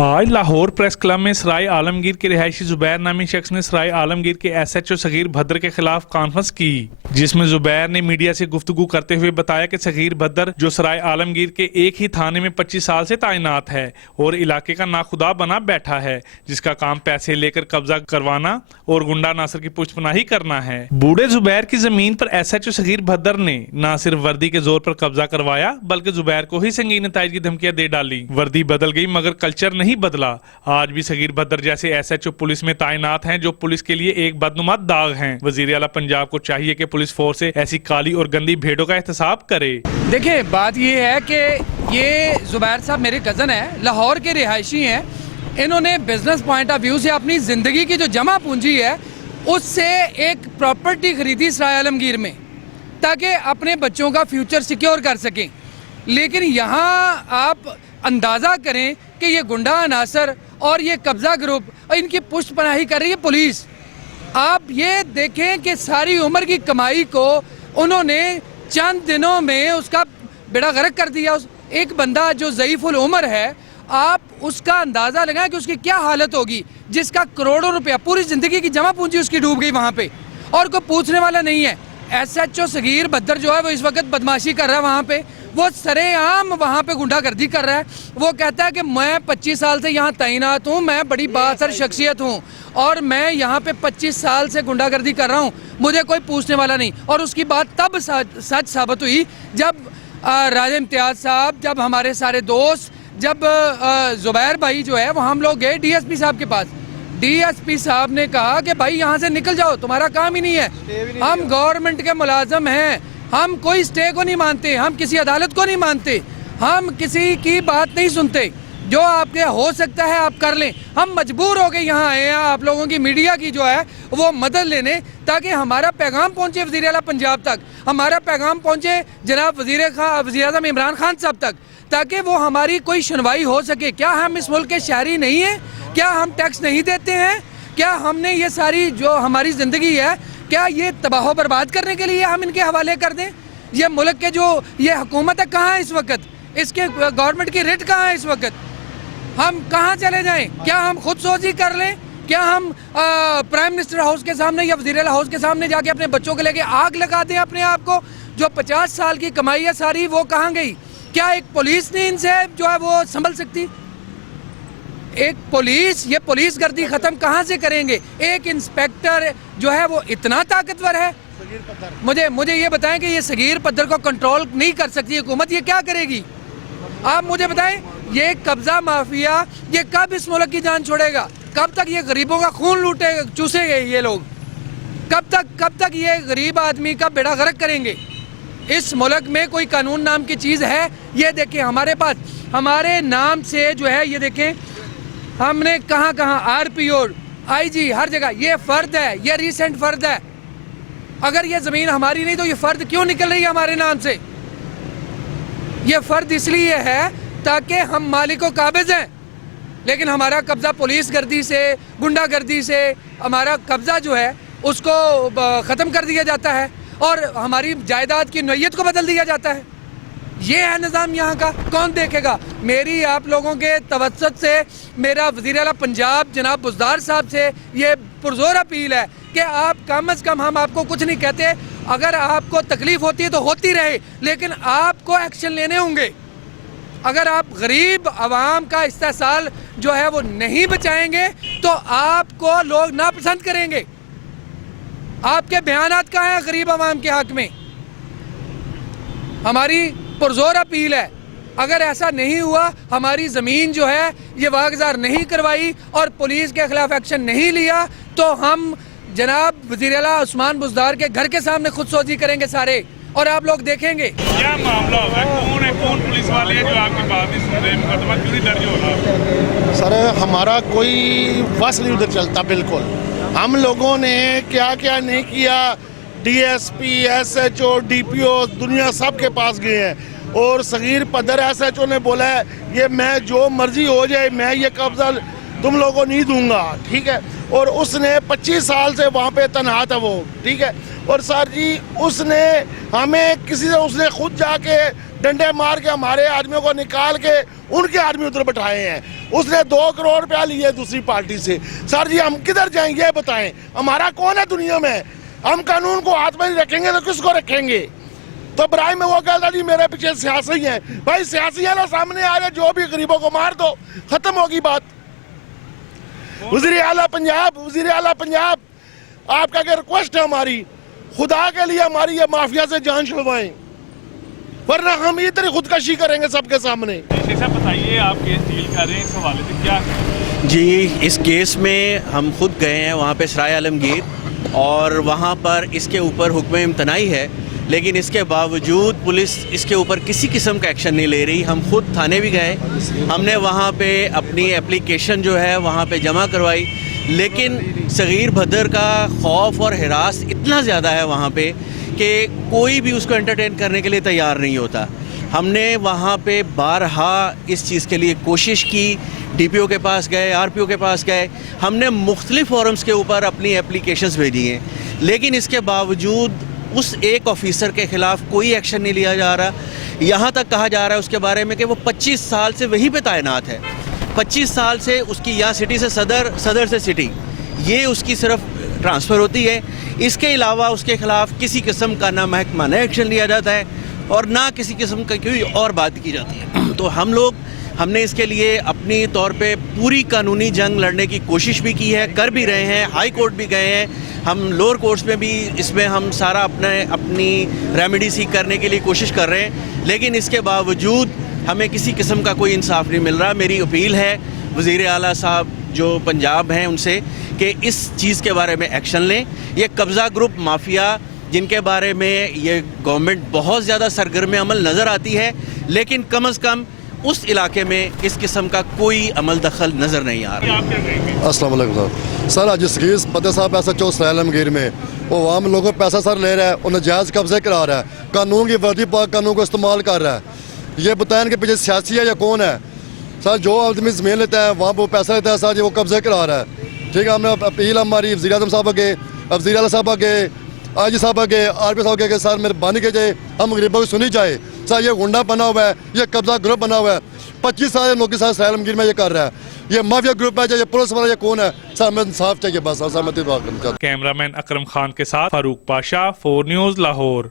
आज Lahore press club में सराय आलमगीर के रिहायशी जुबैर नामी शख्स ने सराय आलमगीर के SHO सगीर भद्र के खिलाफ कॉन्फ्रेंस की, जिसमें जुबैर ने मीडिया से गुफ्तगू करते हुए बताया कि सगीर भद्र जो सराय आलमगीर के एक ही थाने में 25 साल से तैनात है और इलाके का नाखुदा बना बैठा है, जिसका काम पैसे लेकर कब्जा करवाना और गुंडा नासर की पुष्टपनाही करना है। बूढ़े जुबैर की जमीन पर SHO सगीर भद्र ने न सिर्फ वर्दी के जोर पर कब्जा करवाया बल्कि जुबैर को ही संगीन नताइज की धमकियां दे डाली। वर्दी बदल गई मगर कल्चर नहीं बदला। आज भी सगीर भद्र जैसे SHO पुलिस में तैनात हैं जो पुलिस के लिए एक बदनुमा दाग हैं। वजीर आला पंजाब को चाहिए कि पुलिस फोर्स से ऐसी काली और गंदी भेड़ों का एहतसाब करे। देखिए, बात ये है कि ये जुबैर साहब मेरे कज़न है, लाहौर के रिहायशी हैं। इन्होंने बिजनेस पॉइंट ऑफ व्यू से अपनी ज़िंदगी की जो जमा पूंजी है उससे एक प्रॉपर्टी खरीदी सराय आलमगीर में ताकि अपने बच्चों का फ्यूचर सिक्योर कर सकें। लेकिन यहाँ आप अंदाज़ा करें कि ये गुंडा अनासर और ये कब्ज़ा ग्रुप और इनकी पुष्टपनाही कर रही है पुलिस। आप ये देखें कि सारी उम्र की कमाई को उन्होंने चंद दिनों में उसका बेड़ा गर्क कर दिया। एक बंदा जो ज़ईफ़ुल उम्र है, आप उसका अंदाज़ा लगाएं कि उसकी क्या हालत होगी, जिसका करोड़ों रुपया पूरी ज़िंदगी की जमा पूंजी उसकी डूब गई वहाँ पे और कोई पूछने वाला नहीं है। SHO सगीर भद्र जो है वो इस वक्त बदमाशी कर रहा है वहाँ पे, वो सरेआम वहाँ पे गुंडागर्दी कर रहा है। वो कहता है कि मैं 25 साल से यहाँ तैनात हूँ, मैं बड़ी बाअसर शख्सियत हूँ और मैं यहाँ पे 25 साल से गुंडागर्दी कर रहा हूँ, मुझे कोई पूछने वाला नहीं। और उसकी बात तब सच साबित हुई जब राजा इम्तियाज़ साहब, जब हमारे सारे दोस्त, जब जुबैर भाई जो है वो हम लोग गए DSP साहब के पास। DSP साहब ने कहा कि भाई यहाँ से निकल जाओ, तुम्हारा काम ही नहीं है, हम गवर्नमेंट के मुलाजम हैं, हम कोई स्टे को नहीं मानते, हम किसी अदालत को नहीं मानते, हम किसी की बात नहीं सुनते, जो आपके हो सकता है आप कर लें। हम मजबूर हो गए यहाँ आए हैं आप लोगों की मीडिया की जो है वो मदद लेने, ताकि हमारा पैगाम पहुँचे वज़ीर आला पंजाब तक, हमारा पैगाम पहुँचे जनाब वज़ीर आज़म इमरान खान साहब तक, ताकि वो हमारी कोई सुनवाई हो सके। क्या हम इस मुल्क के शहरी नहीं हैं? क्या हम टैक्स नहीं देते हैं? क्या हमने ये सारी जो हमारी ज़िंदगी है क्या ये तबाह बर्बाद करने के लिए हम इनके हवाले कर दें? ये मुल्क के जो ये हुकूमत है कहाँ है इस वक्त? इसके गवर्नमेंट की रेट कहाँ है इस वक्त? हम कहाँ चले जाएं? क्या हम खुद सोची कर लें? क्या हम प्राइम मिनिस्टर हाउस के सामने या वज़ीर आला हाउस के सामने जाके अपने बच्चों को लेके आग लगा दें अपने आप को? जो 50 साल की कमाई है सारी वो कहाँ गई? क्या एक पुलिस ने इनसे जो है वो संभल सकती? एक पुलिस, ये पुलिस गर्दी ख़त्म कहाँ से करेंगे? एक इंस्पेक्टर जो है वो इतना ताकतवर है? मुझे ये बताएं कि ये सगीर पद्दर को कंट्रोल नहीं कर सकती हुकूमत, ये क्या करेगी? आप मुझे बताएं, ये कब्ज़ा माफिया ये कब इस मुल्क की जान छोड़ेगा? कब तक ये गरीबों का खून लूटे चूसेंगे ये लोग? कब तक ये गरीब आदमी का बेड़ा गर्क करेंगे? इस मुल्क में कोई कानून नाम की चीज़ है? ये देखें हमारे पास, हमारे नाम से जो है ये देखें हमने कहाँ RPO IG हर जगह ये फ़र्द है, ये रिसेंट फ़र्द है। अगर ये ज़मीन हमारी नहीं तो ये फ़र्द क्यों निकल रही है हमारे नाम से? ये फ़र्द इसलिए है ताकि हम मालिको काबिज़ हैं, लेकिन हमारा कब्ज़ा पुलिस गर्दी से, गुंडागर्दी से हमारा कब्ज़ा जो है उसको ख़त्म कर दिया जाता है और हमारी जायदाद की नोयत को बदल दिया जाता है। ये है निज़ाम यहाँ का, कौन देखेगा? मेरी आप लोगों के तवज्जुह से मेरा वज़ीर आला पंजाब जनाब बुज़दार साहब से ये पुरज़ोर अपील है कि आप कम अज़ कम, हम आपको कुछ नहीं कहते, अगर आपको तकलीफ़ होती है तो होती रहे, लेकिन आपको एक्शन लेने होंगे। अगर आप गरीब आवाम का इस्तेसाल जो है वो नहीं बचाएंगे तो आपको लोग नापसंद करेंगे। आपके बयानात कहाँ हैं गरीब आवाम के हक़ में? हमारी पुरज़ोर अपील है, अगर ऐसा नहीं हुआ, हमारी ज़मीन जो है ये वागज़ार नहीं करवाई और पुलिस के ख़िलाफ़ एक्शन नहीं लिया तो हम जनाब वज़ीर आला उस्मान बुज़दार के घर के सामने खुद सोजी करेंगे सारे, और आप लोग देखेंगे। क्या मामला होगा? कौन पुलिस वाले हैं जो आपकी बात नहीं सुन रहे? मुकदमा क्यों नहीं दर्ज हो रहा? सर, हमारा कोई बस नहीं उधर चलता बिल्कुल। हम लोगों ने क्या क्या नहीं किया, DSP SHO DPO दुनिया सब के पास गए हैं और सगीर पद्दर SHO ने बोला है ये मैं जो मर्जी हो जाए मैं ये कब्जा तुम लोगों को नहीं दूंगा, ठीक है। और उसने 25 साल से वहाँ पे तैनात है वो, ठीक है। और सर जी उसने हमें किसी से उसने खुद जाके डंडे मार के हमारे आदमियों को निकाल के उनके आदमी उधर बैठाए हैं। उसने 2 करोड़ रुपया लिए दूसरी पार्टी से। सर जी हम किधर जाएंगे ये बताएं, हमारा कौन है दुनिया में? हम कानून को हाथ में नहीं रखेंगे तो किसको रखेंगे? तो बराई में वो कहता जी मेरे पीछे सियासी हैं। भाई सियासी है ना, सामने आ रहे, जो भी गरीबों को मार दो, खत्म होगी बात। वज़ीर आला पंजाब आपका क्या रिक्वेस्ट है हमारी, खुदा के लिए हमारी ये माफिया से जान छुड़वाएं, वरना हम इतनी खुदकशी करेंगे सबके सामने। बताइए आप केस डील कर रहे हैं, इस हवाले से क्या है? जी, इस केस में हम खुद गए हैं वहाँ पे सराय आलमगीर, और वहाँ पर इसके ऊपर हुक्म इम्तनाई है, लेकिन इसके बावजूद पुलिस इसके ऊपर किसी किस्म का एक्शन नहीं ले रही। हम खुद थाने भी गए, हमने वहाँ पे अपनी एप्लीकेशन जो है वहाँ पे जमा करवाई, लेकिन सगीर भदर का खौफ और हिरास इतना ज़्यादा है वहाँ पे कि कोई भी उसको एंटरटेन करने के लिए तैयार नहीं होता। हमने वहाँ पे बारहा इस चीज़ के लिए कोशिश की, डीपीओ के पास गए, आरपीओ के पास गए, हमने मुख्तलिफ फोरम्स के ऊपर अपनी एप्लीकेशंस भेजी हैं, लेकिन इसके बावजूद उस एक ऑफिसर के ख़िलाफ़ कोई एक्शन नहीं लिया जा रहा। यहाँ तक कहा जा रहा है उसके बारे में कि वो 25 साल से वहीं पे तैनात है, 25 साल से उसकी यहाँ सिटी से सदर, सदर से सिटी, ये उसकी सिर्फ ट्रांसफ़र होती है। इसके अलावा उसके ख़िलाफ़ किसी किस्म का ना महकमाना एक्शन लिया जाता है और ना किसी किस्म का कोई और बात की जाती है। तो हमने इसके लिए अपनी तौर पे पूरी कानूनी जंग लड़ने की कोशिश भी की है, कर भी रहे हैं, हाई कोर्ट भी गए हैं, हम लोअर कोर्ट्स में भी इसमें हम सारा अपनी रेमेडी सीख करने के लिए कोशिश कर रहे हैं, लेकिन इसके बावजूद हमें किसी किस्म का कोई इंसाफ नहीं मिल रहा। मेरी अपील है वज़ीर आला साहब जो पंजाब हैं उनसे कि इस चीज़ के बारे में एक्शन लें। ये कब्ज़ा ग्रुप माफिया जिनके बारे में ये गवर्नमेंट बहुत ज़्यादा सरगर्म अमल नज़र आती है, लेकिन कम अज़ कम उस इलाके में इस किस्म का कोई अमल दखल नज़र नहीं आ रहा। अस्सलाम वालेकुम सर। आज सगीर भदर साहब SHO सराय आलमगीर में वो आवाम लोगों को पैसा सर ले रहा है और नाजायज़ कब्जे करा रहा है, कानून की वर्दी पाक कानून को इस्तेमाल कर रहा है। ये बताएं कि पीछे सियासी है या कौन है? सर जो आदमी ज़मीन लेता है वहाँ वो पैसा लेता है सर, ये वो कब्जे करा रहा है। ठीक है, हमने अपील हमारी वज़ीर आज़म साहब के, वज़ीर आला साहब के, आजी साहब के, आरपी साहब के सर मेहरबानी की जाए, हम गरीबों की सुनी जाए। सर ये गुंडा बना हुआ है, ये कब्जा ग्रुप बना हुआ है, 25 साल लोग के साथ सराय आलमगीर में ये कर रहा है, ये माफिया ग्रुप है, ये पुलिस वाला, ये कौन है? सर हमें इंसाफ चाहिए बस। सर मैं कैमरामैन अकरम खान के साथ फारूक पाशा, 4 न्यूज़ लाहौर।